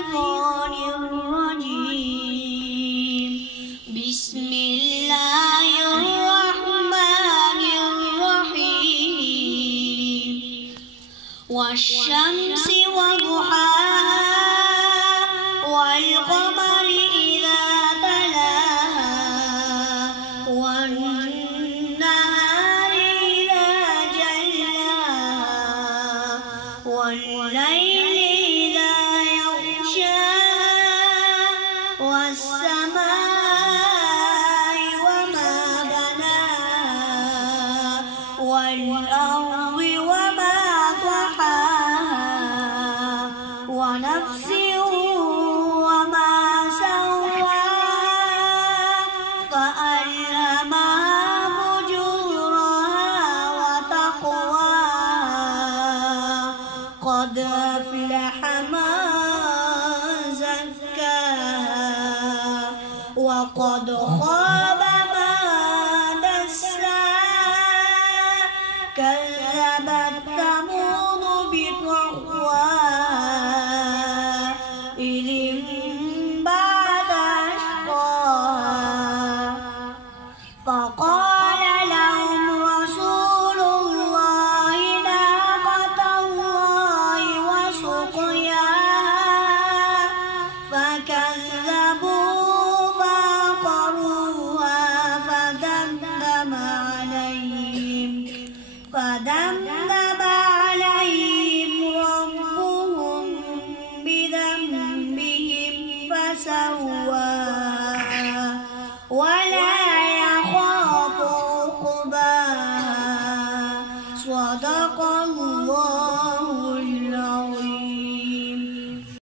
الشيطان الرجيم. بسم الله الرحمن الرحيم. والشمس وضحاها والقمر إذا تلاها والنهار إذا جلاها والليل إذا يغشاها والسماء وما بناها والأرض وما طحاها ونفس وما سواها فألهمها فجورها وتقواها قد أفلح من زكاها وقد